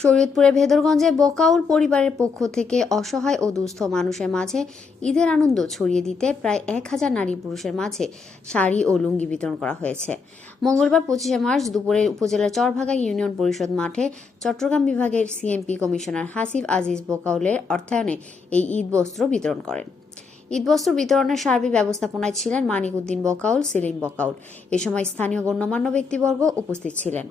শরীয়তপুরের ভেদরগঞ্জে বকাউল পরিবারের পক্ষ থেকে অসহায় ও দুস্থ মানুষের মাঝে ঈদের আনন্দ ছড়িয়ে দিতে প্রায় এক হাজার নারী পুরুষের মাঝে শাড়ি ও লুঙ্গি বিতরণ করা হয়েছে। মঙ্গলবার পঁচিশে মার্চ দুপুরে উপজেলার চরভাগা ইউনিয়ন পরিষদ মাঠে চট্টগ্রাম বিভাগের সিএমপি কমিশনার হাসিফ আজিজ বকাউলের অর্থায়নে এই ঈদ বস্ত্র বিতরণ করেন। ঈদ বস্ত্র বিতরণের সার্বিক ব্যবস্থাপনায় ছিলেন মানিক উদ্দিন বকাউল, সেলিম বকাউল। এ সময় স্থানীয় গণ্যমান্য ব্যক্তিবর্গ উপস্থিত ছিলেন।